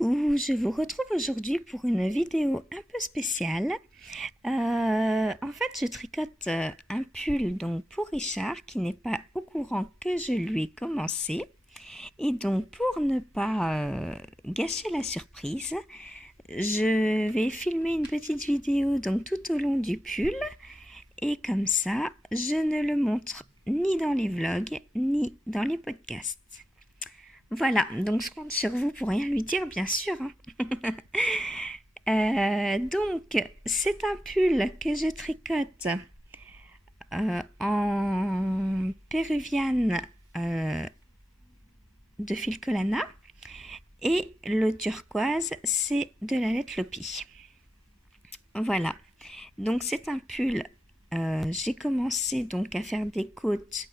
Coucou, je vous retrouve aujourd'hui pour une vidéo un peu spéciale. En fait, je tricote un pull donc pour Richard qui n'est pas au courant que je lui ai commencé. Et donc pour ne pas gâcher la surprise, je vais filmer une petite vidéo donc tout au long du pull. Et comme ça, je ne le montre ni dans les vlogs ni dans les podcasts. Voilà, donc je compte sur vous pour rien lui dire, bien sûr. Donc, c'est un pull que je tricote en péruviane de fil Collana. Et le turquoise, c'est de la laine Lopi. Voilà, donc c'est un pull. J'ai commencé donc à faire des côtes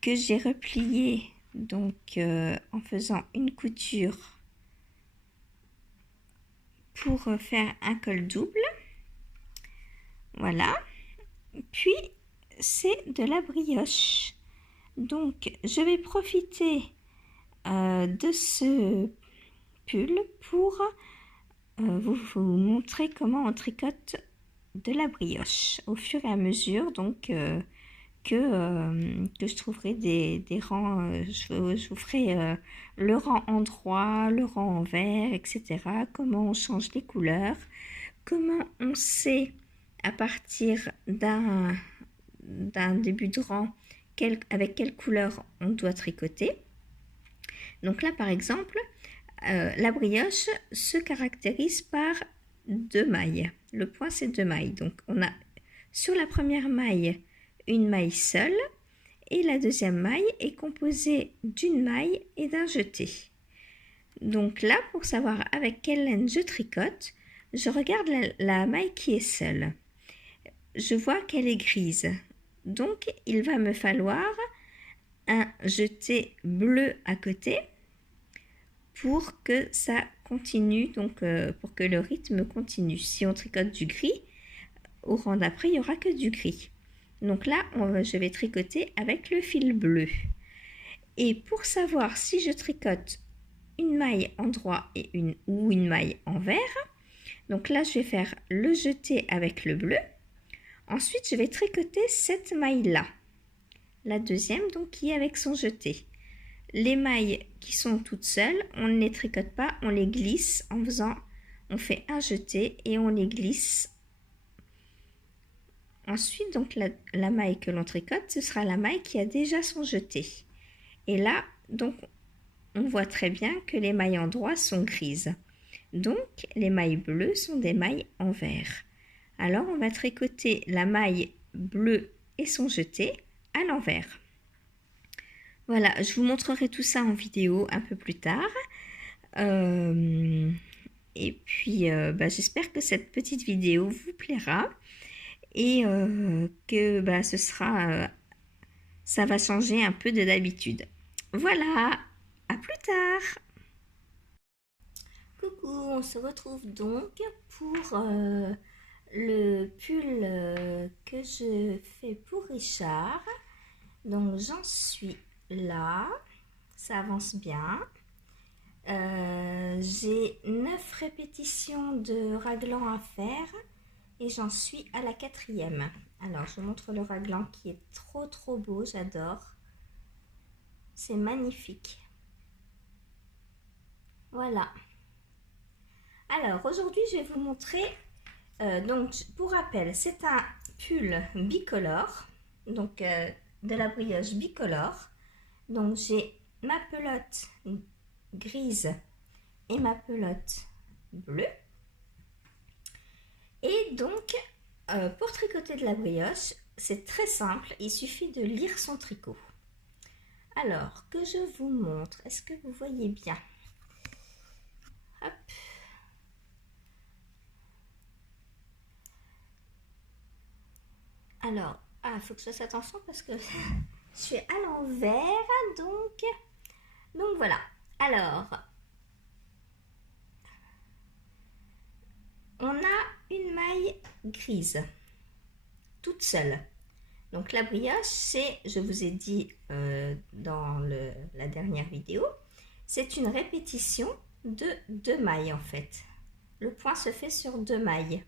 que j'ai repliées donc en faisant une couture pour faire un col double. Voilà. Puis c'est de la brioche. Donc je vais profiter de ce pull pour vous montrer comment on tricote de la brioche au fur et à mesure donc que je trouverai des rangs, je vous ferai le rang en droit, le rang en vert, etc. Comment on change les couleurs, comment on sait à partir d'un début de rang avec quelle couleur on doit tricoter. Donc là par exemple, la brioche se caractérise par 2 mailles. Le point c'est 2 mailles. Donc on a sur la première maille une maille seule et la deuxième maille est composée d'une maille et d'un jeté. Donc là, pour savoir avec quelle laine je tricote, je regarde la maille qui est seule. Je vois qu'elle est grise. Donc il va me falloir un jeté bleu à côté pour que ça continue, donc pour que le rythme continue. Si on tricote du gris, au rang d'après, il n'y aura que du gris. Donc là, je vais tricoter avec le fil bleu. Et pour savoir si je tricote une maille en droit ou une maille en vert, donc là, je vais faire le jeté avec le bleu. Ensuite, je vais tricoter cette maille-là. La deuxième, donc, qui est avec son jeté. Les mailles qui sont toutes seules, on ne les tricote pas, on les glisse on fait un jeté et on les glisse. Ensuite, donc la maille que l'on tricote, ce sera la maille qui a déjà son jeté. Et là, donc, on voit très bien que les mailles en droit sont grises. Donc, les mailles bleues sont des mailles en vert. Alors, on va tricoter la maille bleue et son jeté à l'envers. Voilà, je vous montrerai tout ça en vidéo un peu plus tard. Et puis, j'espère que cette petite vidéo vous plaira. Et que ça va changer un peu de d'habitude. Voilà, à plus tard. Coucou, on se retrouve donc pour le pull que je fais pour Richard. Donc j'en suis là, ça avance bien. J'ai 9 répétitions de raglan à faire. Et j'en suis à la 4e. Alors, je vous montre le raglan qui est trop beau, j'adore. C'est magnifique. Voilà. Alors, aujourd'hui, je vais vous montrer, donc, pour rappel, c'est un pull bicolore, donc de la brioche bicolore. Donc, j'ai ma pelote grise et ma pelote bleue. Et donc, pour tricoter de la brioche, c'est très simple, il suffit de lire son tricot. Alors, que je vous montre, est-ce que vous voyez bien? Hop. Alors, il faut que je fasse attention parce que je suis à l'envers, donc voilà. Alors, on a une maille grise, toute seule. Donc la brioche, c'est, je vous ai dit dans la dernière vidéo, c'est une répétition de 2 mailles en fait. Le point se fait sur 2 mailles.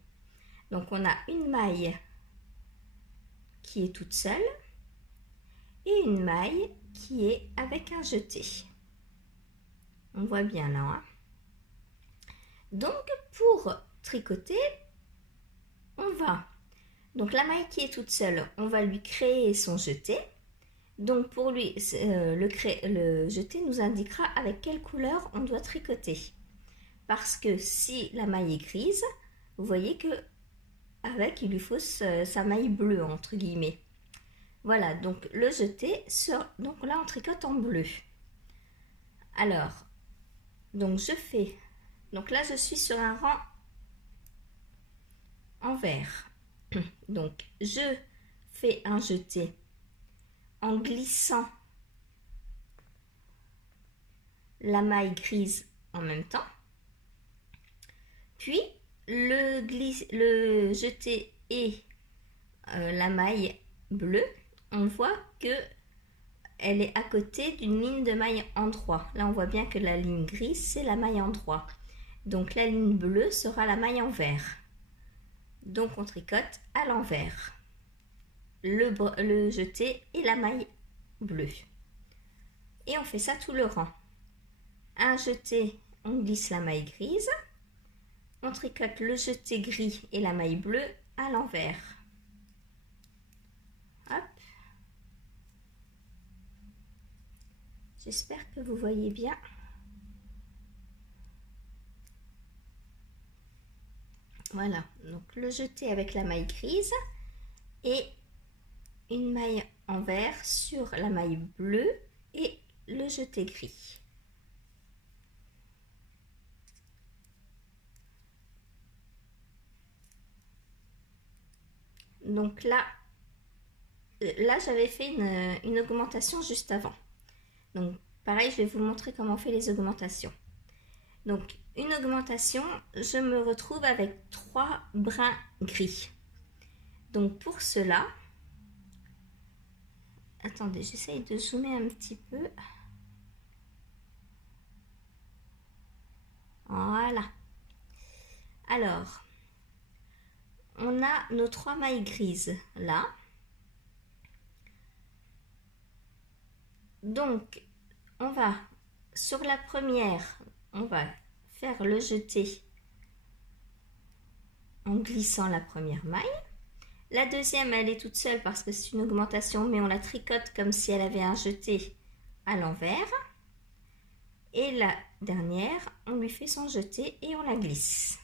Donc on a une maille qui est toute seule et une maille qui est avec un jeté. On voit bien là. Hein? Donc pour tricoter, on va... Donc la maille qui est toute seule, on va lui créer son jeté. Donc pour lui, le jeté nous indiquera avec quelle couleur on doit tricoter. Parce que si la maille est grise, vous voyez que avec il lui faut sa maille bleue entre guillemets. Voilà, donc le jeté, donc là on tricote en bleu. Alors, donc je fais, donc là je suis sur un rang en vert. Donc je fais un jeté en glissant la maille grise en même temps. Puis le jeté et la maille bleue, on voit que elle est à côté d'une ligne de maille endroit. Là on voit bien que la ligne grise c'est la maille endroit. Donc la ligne bleue sera la maille en vert. Donc on tricote à l'envers le jeté et la maille bleue. Et on fait ça tout le rang. Un jeté, on glisse la maille grise. On tricote le jeté gris et la maille bleue à l'envers. Hop. J'espère que vous voyez bien. Voilà, donc le jeté avec la maille grise et une maille en vert sur la maille bleue et le jeté gris. Donc là j'avais fait une augmentation juste avant. Donc pareil, je vais vous montrer comment on fait les augmentations. Donc une augmentation, je me retrouve avec 3 brins gris. Donc pour cela, attendez, j'essaye de zoomer un petit peu. Voilà. Alors, on a nos 3 mailles grises là. Donc, on va, sur la première, on va faire le jeté en glissant la première maille. La deuxième, elle est toute seule parce que c'est une augmentation, mais on la tricote comme si elle avait un jeté à l'envers. Et la dernière, on lui fait son jeté et on la glisse.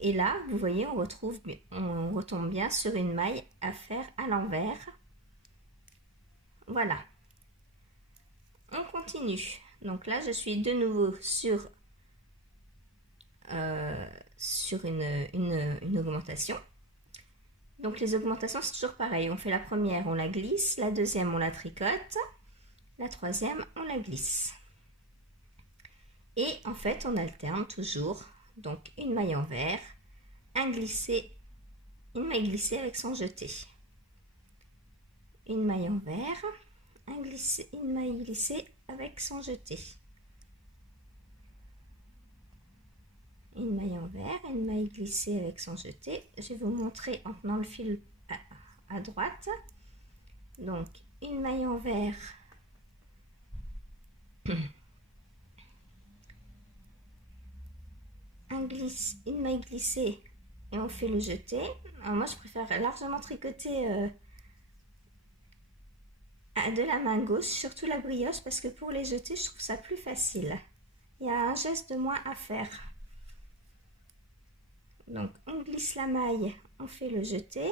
Et là, vous voyez, on retombe bien sur une maille à faire à l'envers. Voilà. On continue. Donc là, je suis de nouveau sur une augmentation. Donc les augmentations, c'est toujours pareil. On fait la première, on la glisse. La deuxième, on la tricote. La troisième, on la glisse. Et en fait, on alterne toujours. Donc une maille en vert, une maille glissée avec son jeté. Une maille en vert, une maille glissée avec son jeté. Une maille en vert, une maille glissée avec son jeté. Je vais vous montrer en tenant le fil à droite. Donc une maille en vert, une maille glissée et on fait le jeté. Alors moi je préfère largement tricoter de la main gauche, surtout la brioche, parce que pour les jeter je trouve ça plus facile. Il y a un geste de moins à faire. Donc on glisse la maille, on fait le jeté,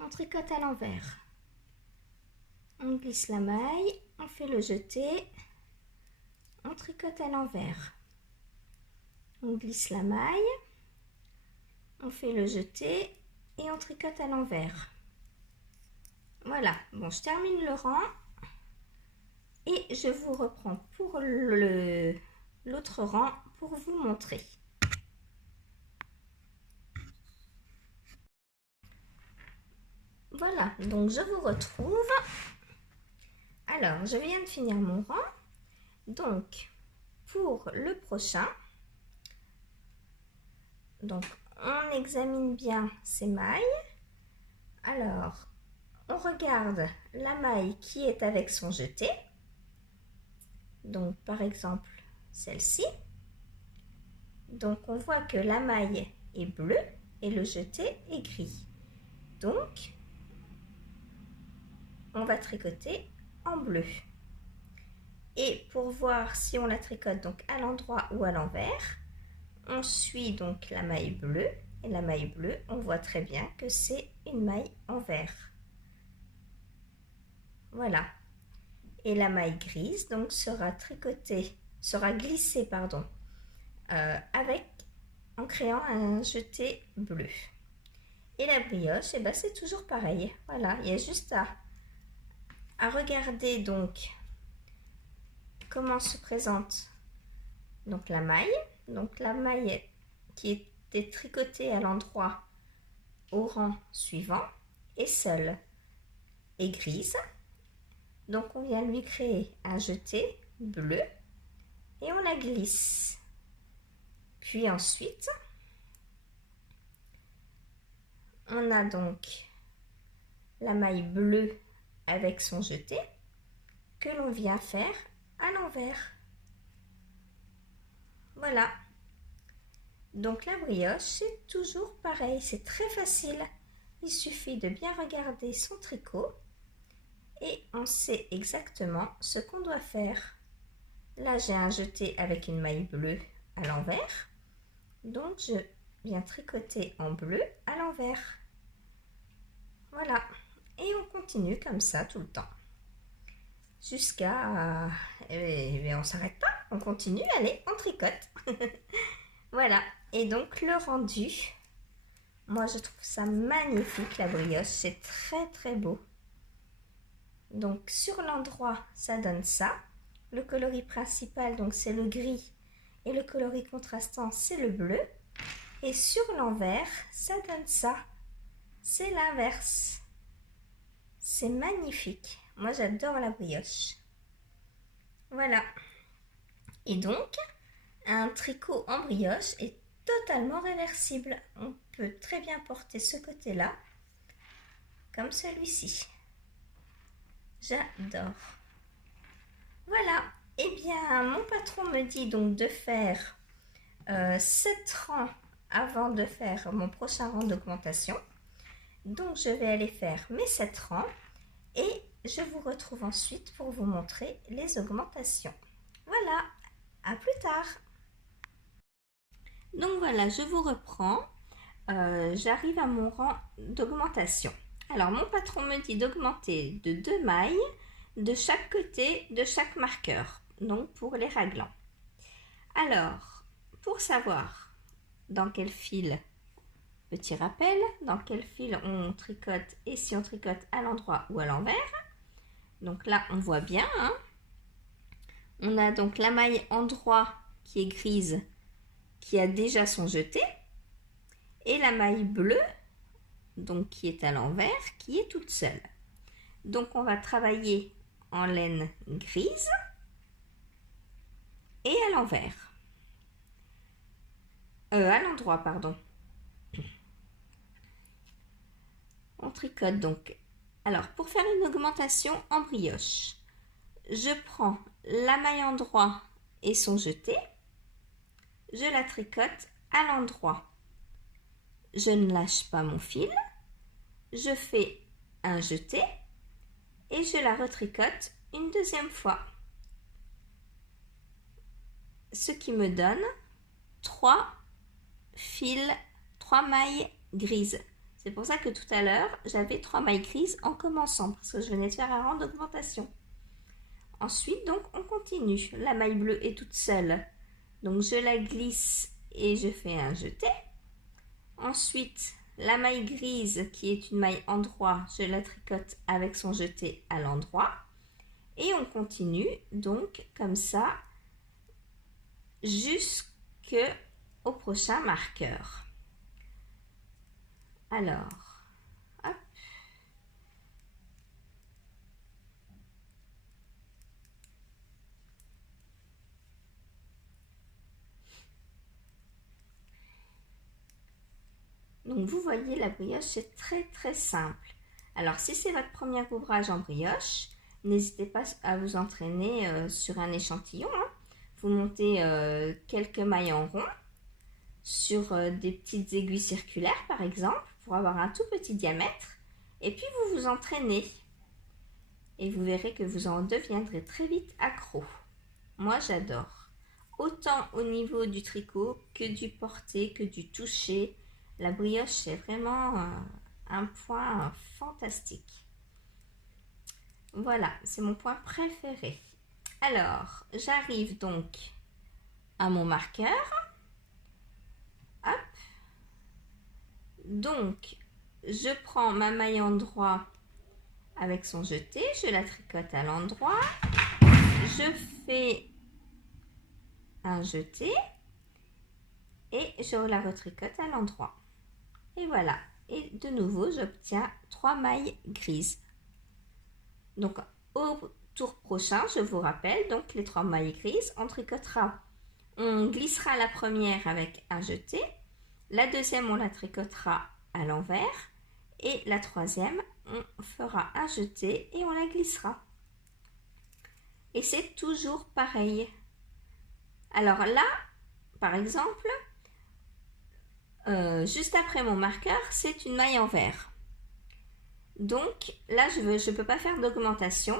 on tricote à l'envers. On glisse la maille, on fait le jeté, on tricote à l'envers. On glisse la maille, on fait le jeté et on tricote à l'envers. Voilà, bon, je termine le rang et je vous reprends pour l'autre rang pour vous montrer. Voilà, donc je vous retrouve. Alors, je viens de finir mon rang. Donc, pour le prochain, donc on examine bien ces mailles. Alors, on regarde la maille qui est avec son jeté. Donc, par exemple, celle-ci. Donc, on voit que la maille est bleue et le jeté est gris. Donc, on va tricoter en bleu. Et pour voir si on la tricote donc à l'endroit ou à l'envers, on suit donc la maille bleue. Et la maille bleue, on voit très bien que c'est une maille envers. Voilà. Et la maille grise donc sera glissée en créant un jeté bleu. Et la brioche, eh ben, c'est toujours pareil. Voilà, il y a juste à regarder donc comment se présente donc la maille. Donc la maille qui était tricotée à l'endroit au rang suivant est seule et grise. Donc on vient lui créer un jeté bleu et on la glisse. Puis ensuite, on a donc la maille bleue avec son jeté que l'on vient faire à l'envers. Voilà. Donc la brioche, c'est toujours pareil, c'est très facile. Il suffit de bien regarder son tricot et on sait exactement ce qu'on doit faire. Là, j'ai un jeté avec une maille bleue à l'envers. Donc, je viens tricoter en bleu à l'envers. Voilà. Et on continue comme ça tout le temps. Jusqu'à... on ne s'arrête pas, on continue, allez, on tricote. Voilà. Et donc, le rendu, moi, je trouve ça magnifique, la brioche. C'est très, très beau. Donc, sur l'endroit, ça donne ça. Le coloris principal, donc, c'est le gris. Et le coloris contrastant, c'est le bleu. Et sur l'envers, ça donne ça. C'est l'inverse. C'est magnifique. Moi, j'adore la brioche. Voilà. Et donc, un tricot en brioche est totalement réversible. On peut très bien porter ce côté-là, comme celui-ci. J'adore. Voilà. Eh bien, mon patron me dit donc de faire 7 rangs avant de faire mon prochain rang d'augmentation. Donc, je vais aller faire mes 7 rangs et je vous retrouve ensuite pour vous montrer les augmentations. Voilà, à plus tard. Donc voilà, je vous reprends. J'arrive à mon rang d'augmentation. Alors, mon patron me dit d'augmenter de 2 mailles de chaque côté de chaque marqueur, donc pour les raglans. Alors, pour savoir dans quel fil, petit rappel, dans quel fil on tricote et si on tricote à l'endroit ou à l'envers. Donc là, on voit bien. Hein. On a donc la maille endroit qui est grise, qui a déjà son jeté, et la maille bleue, donc qui est à l'envers, qui est toute seule. Donc on va travailler en laine grise et à l'envers. À l'endroit, pardon. On tricote donc. Alors, pour faire une augmentation en brioche, je prends la maille endroit et son jeté, je la tricote à l'endroit. Je ne lâche pas mon fil, je fais un jeté et je la retricote une deuxième fois. Ce qui me donne 3 mailles grises. C'est pour ça que tout à l'heure, j'avais 3 mailles grises en commençant, parce que je venais de faire un rang d'augmentation. Ensuite, donc, on continue. La maille bleue est toute seule. Donc, je la glisse et je fais un jeté. Ensuite, la maille grise, qui est une maille endroit, je la tricote avec son jeté à l'endroit. Et on continue, donc, comme ça, jusqu'au prochain marqueur. Alors, hop. Donc vous voyez, la brioche c'est très simple. Alors si c'est votre premier ouvrage en brioche, n'hésitez pas à vous entraîner sur un échantillon, hein. Vous montez quelques mailles en rond sur des petites aiguilles circulaires par exemple, pour avoir un tout petit diamètre. Et puis vous vous entraînez. Et vous verrez que vous en deviendrez très vite accro. Moi j'adore. Autant au niveau du tricot que du porté, que du toucher. La brioche c'est vraiment un point fantastique. Voilà, c'est mon point préféré. Alors, j'arrive donc à mon marqueur. Hop. Donc, je prends ma maille endroit avec son jeté, je la tricote à l'endroit, je fais un jeté et je la retricote à l'endroit. Et voilà. Et de nouveau, j'obtiens 3 mailles grises. Donc, au tour prochain, je vous rappelle, donc les 3 mailles grises, on glissera la première avec un jeté, la deuxième, on la tricotera à l'envers, et la troisième, on fera un jeté et on la glissera. Et c'est toujours pareil. Alors là, par exemple, juste après mon marqueur, c'est une maille envers. Donc là, je ne peux pas faire d'augmentation.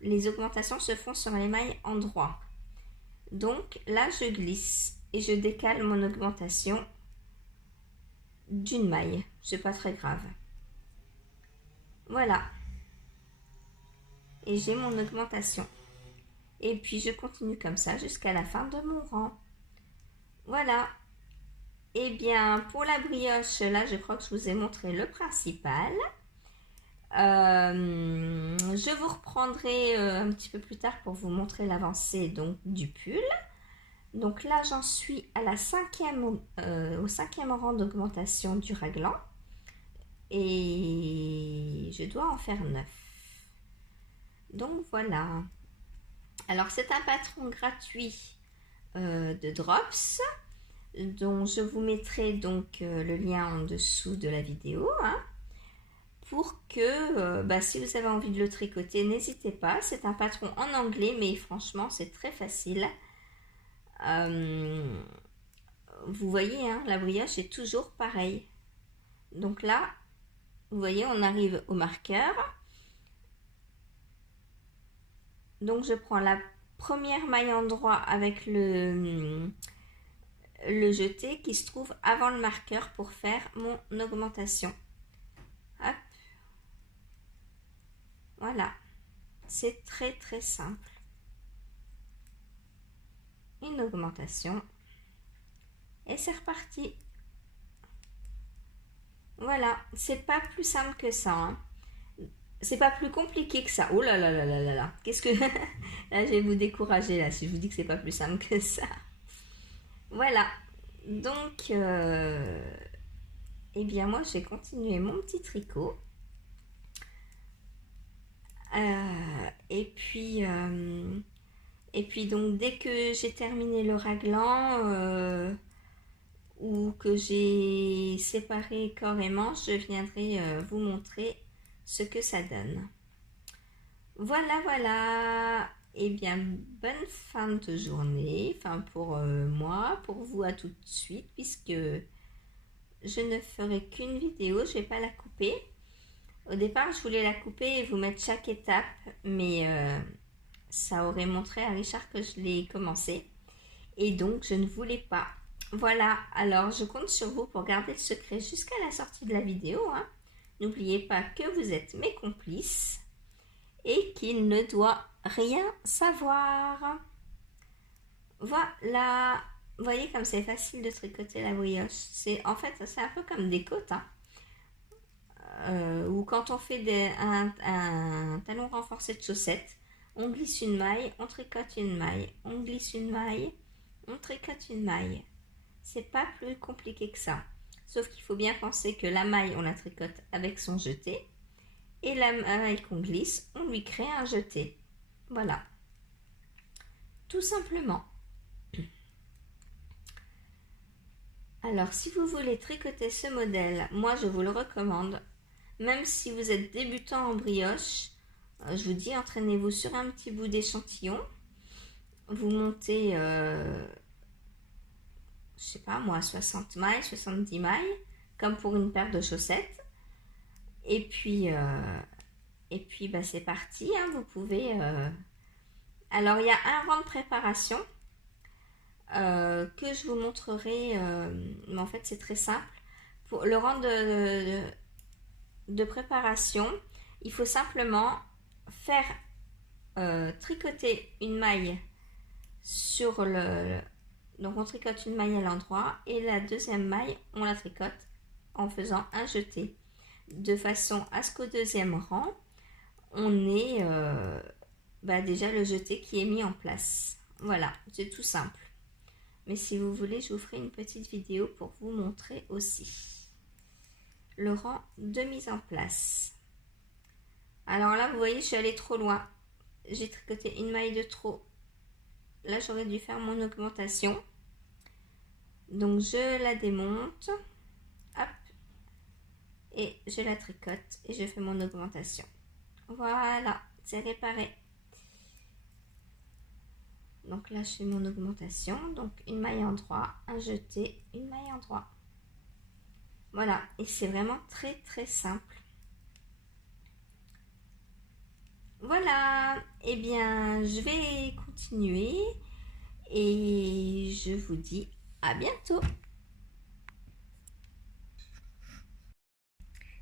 Les augmentations se font sur les mailles endroit. Donc là, je glisse et je décale mon augmentation d'une maille. C'est pas très grave. Voilà. Et j'ai mon augmentation. Et puis je continue comme ça jusqu'à la fin de mon rang. Voilà. Et bien, pour la brioche, là, je crois que je vous ai montré le principal. Je vous reprendrai un petit peu plus tard pour vous montrer l'avancée donc du pull. Donc là, j'en suis à la au cinquième rang d'augmentation du raglan. Et je dois en faire 9. Donc voilà. Alors c'est un patron gratuit de Drops, dont je vous mettrai donc le lien en dessous de la vidéo, hein, pour que si vous avez envie de le tricoter, n'hésitez pas. C'est un patron en anglais, mais franchement c'est très facile. Vous voyez, hein, la brioche est toujours pareille. Donc là, vous voyez, on arrive au marqueur. Donc je prends la première maille endroit avec le jeté qui se trouve avant le marqueur pour faire mon augmentation. Hop. Voilà. C'est très simple. Une augmentation. Et c'est reparti. Voilà. C'est pas plus simple que ça, hein. C'est pas plus compliqué que ça. Oh là là là là là là. Qu'est-ce que... Là, je vais vous décourager là si je vous dis que c'est pas plus simple que ça. Voilà. Donc, eh bien moi, j'ai continué mon petit tricot. Et puis donc, dès que j'ai terminé le raglan ou que j'ai séparé corps et manche, je viendrai vous montrer ce que ça donne. Voilà. Eh bien, bonne fin de journée, enfin pour moi, pour vous à tout de suite, puisque je ne ferai qu'une vidéo, je ne vais pas la couper. Au départ, je voulais la couper et vous mettre chaque étape, mais ça aurait montré à Richard que je l'ai commencé. Et donc, je ne voulais pas. Voilà, alors je compte sur vous pour garder le secret jusqu'à la sortie de la vidéo, hein. N'oubliez pas que vous êtes mes complices et qu'il ne doit rien savoir. Voilà. Vous voyez comme c'est facile de tricoter la brioche. En fait, c'est un peu comme des côtes, hein. Ou quand on fait un talon renforcé de chaussettes, on glisse une maille, on tricote une maille, on glisse une maille, on tricote une maille. C'est pas plus compliqué que ça. Sauf qu'il faut bien penser que la maille, on la tricote avec son jeté. Et la maille qu'on glisse, on lui crée un jeté. Voilà. Tout simplement. Alors, si vous voulez tricoter ce modèle, moi je vous le recommande. Même si vous êtes débutant en brioche, je vous dis, entraînez-vous sur un petit bout d'échantillon. Vous montez, je sais pas moi, 60 mailles, 70 mailles, comme pour une paire de chaussettes. Et puis bah, c'est parti, hein, vous pouvez... Alors, il y a un rang de préparation que je vous montrerai, mais en fait, c'est très simple. Pour le rang de préparation, il faut simplement faire tricoter une maille sur donc on tricote une maille à l'endroit et la deuxième maille on la tricote en faisant un jeté de façon à ce qu'au deuxième rang on ait bah déjà le jeté qui est mis en place. Voilà, c'est tout simple, mais si vous voulez je vous ferai une petite vidéo pour vous montrer aussi le rang de mise en place. Alors là vous voyez je suis allée trop loin, j'ai tricoté une maille de trop. Là j'aurais dû faire mon augmentation, donc je la démonte, hop, et je la tricote et je fais mon augmentation. Voilà, c'est réparé. Donc là je fais mon augmentation, donc une maille en droit, un jeté, une maille en droit. Voilà, et c'est vraiment très très simple. Voilà, et bien je vais continuer et je vous dis à bientôt.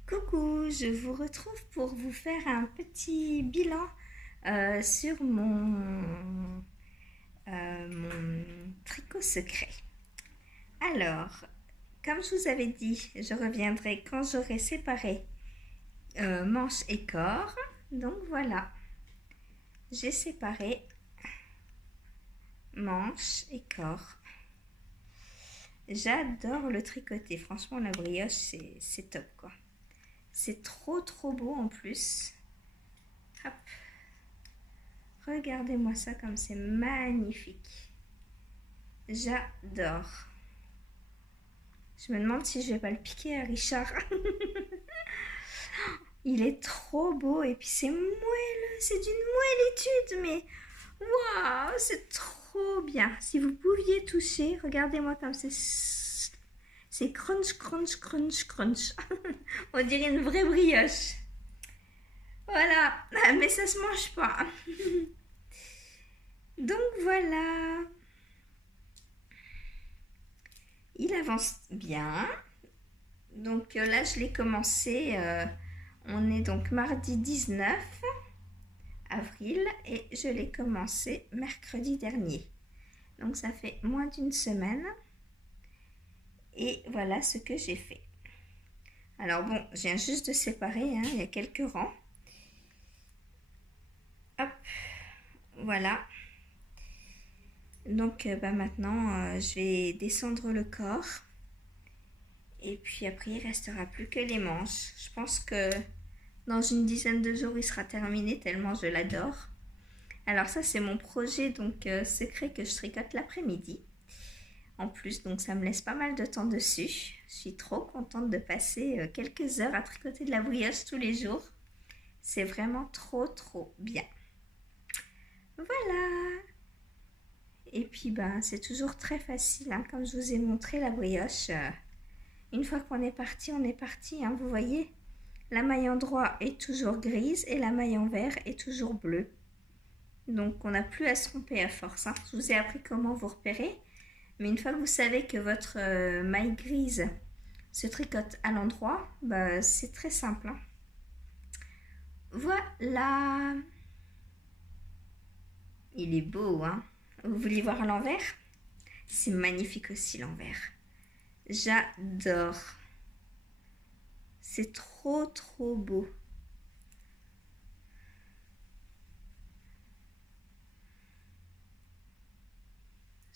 Coucou, je vous retrouve pour vous faire un petit bilan sur mon tricot secret. Alors, comme je vous avais dit, je reviendrai quand j'aurai séparé manche et corps. Donc voilà, j'ai séparé manche et corps. J'adore le tricoter, franchement la brioche c'est top quoi. C'est trop beau en plus. Hop. Regardez-moi ça comme c'est magnifique. J'adore. Je me demande si je vais pas le piquer à Richard. Il est trop beau et puis c'est moelleux, c'est d'une moellitude, mais waouh, c'est trop bien. Si vous pouviez toucher, regardez-moi comme c'est crunch, crunch, crunch, crunch. On dirait une vraie brioche. Voilà, mais ça se mange pas. Donc voilà. Il avance bien. Donc là, je l'ai commencé. On est donc mardi 19 avril et je l'ai commencé mercredi dernier. Donc ça fait moins d'une semaine. Et voilà ce que j'ai fait. Alors bon, je viens juste de séparer, hein, il y a quelques rangs. Hop, voilà. Donc bah maintenant, je vais descendre le corps. Et puis après, il ne restera plus que les manches. Je pense que dans une dizaine de jours, il sera terminé tellement je l'adore. Alors ça, c'est mon projet donc secret que je tricote l'après-midi. En plus, donc ça me laisse pas mal de temps dessus. Je suis trop contente de passer quelques heures à tricoter de la brioche tous les jours. C'est vraiment trop bien. Voilà. Et puis ben, c'est toujours très facile, hein, comme je vous ai montré la brioche. Une fois qu'on est parti, on est parti, hein, vous voyez. La maille en droit est toujours grise et la maille en vert est toujours bleue. Donc on n'a plus à se tromper à force, hein. Je vous ai appris comment vous repérer. Mais une fois que vous savez que votre maille grise se tricote à l'endroit, bah, c'est très simple, hein. Voilà. Il est beau, hein. Vous voulez voir à l'envers? C'est magnifique aussi l'envers. J'adore. C'est trop beau.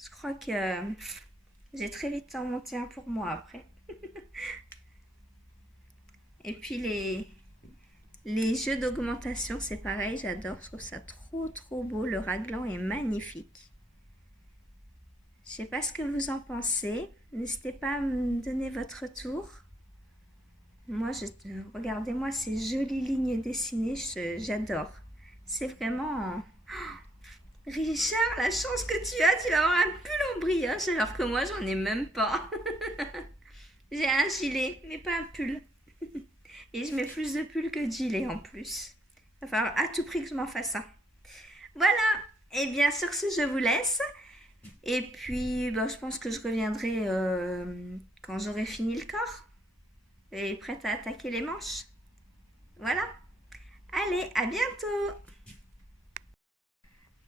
Je crois que j'ai très vite en monté un pour moi après. Et puis les jeux d'augmentation, c'est pareil, j'adore. Je trouve ça trop beau. Le raglan est magnifique. Je sais pas ce que vous en pensez. N'hésitez pas à me donner votre retour. Moi, regardez-moi ces jolies lignes dessinées, j'adore. C'est vraiment... Richard, la chance que tu vas avoir un pull en brioche alors que moi, j'en ai même pas. J'ai un gilet, mais pas un pull. Et je mets plus de pull que de gilet en plus. Il va falloir à tout prix que je m'en fasse un. Voilà, et bien sur ce, je vous laisse. Et puis, je pense que je reviendrai quand j'aurai fini le corps. Et prête à attaquer les manches. Voilà. Allez, à bientôt.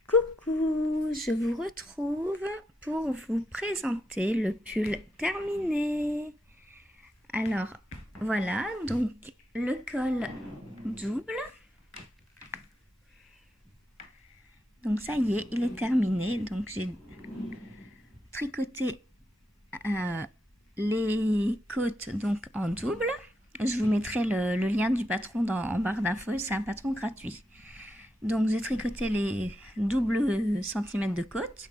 Coucou, je vous retrouve pour vous présenter le pull terminé. Alors, voilà, donc le col double. Donc ça y est, il est terminé. Donc j'ai tricoté les côtes donc en double. Je vous mettrai le lien du patron en barre d'infos, c'est un patron gratuit. Donc j'ai tricoté les doubles centimètres de côte.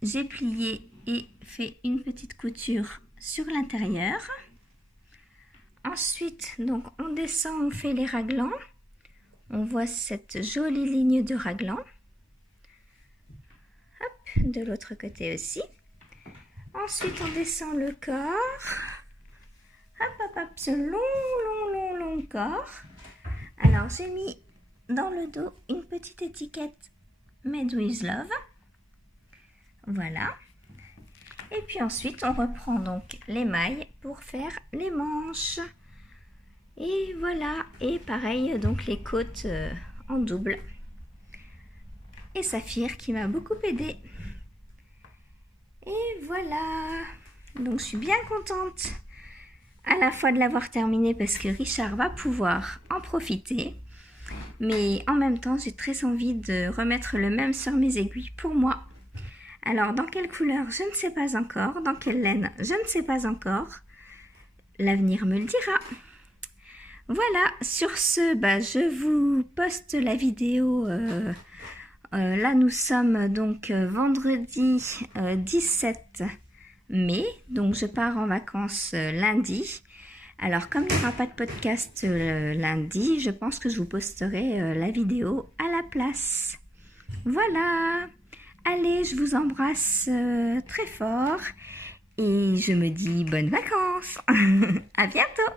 J'ai plié et fait une petite couture sur l'intérieur. Ensuite, donc on descend, on fait les raglans. On voit cette jolie ligne de raglan. Hop, de l'autre côté aussi. Ensuite, on descend le corps. Hop, hop, hop, ce long corps. Alors, j'ai mis dans le dos une petite étiquette Made with Love. Voilà. Et puis ensuite, on reprend donc les mailles pour faire les manches. Et voilà, et pareil, donc les côtes en double. Et Saphir qui m'a beaucoup aidé. Et voilà, donc je suis bien contente à la fois de l'avoir terminé parce que Richard va pouvoir en profiter. Mais en même temps, j'ai très envie de remettre le même sur mes aiguilles pour moi. Alors, dans quelle couleur, je ne sais pas encore. Dans quelle laine, je ne sais pas encore. L'avenir me le dira. Voilà, sur ce, je vous poste la vidéo. Là, nous sommes donc vendredi 17 mai. Donc, je pars en vacances lundi. Alors, comme il n'y aura pas de podcast lundi, je pense que je vous posterai la vidéo à la place. Voilà. Allez, je vous embrasse très fort. Et je me dis bonnes vacances. À bientôt.